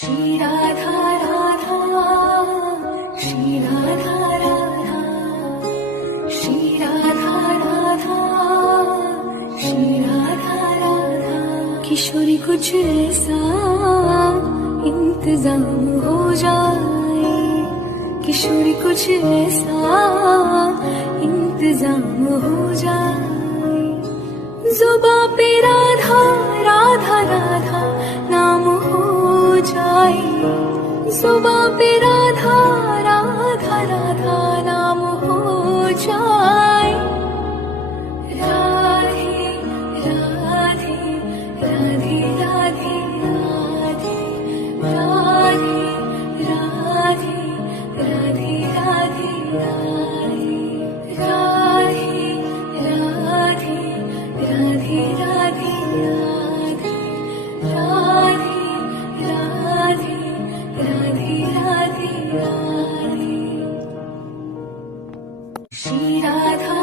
श्री राधा राधा श्री राधा राधा श्री राधा राधा श्री राधा राधा किशोरी कुछ ऐसा इंतजाम हो जाए किशोरी कुछ ऐसा इंतजाम हो जाए जुबां पे राधा राधा राधा नाम हो जाए जुबां पे राधा राधा राधा नाम हो जाए राधे राधे राधे राधे राधे राधे राधे राधे राधे राधे राधे राधे राधे राधे राधे राधे श्री राधा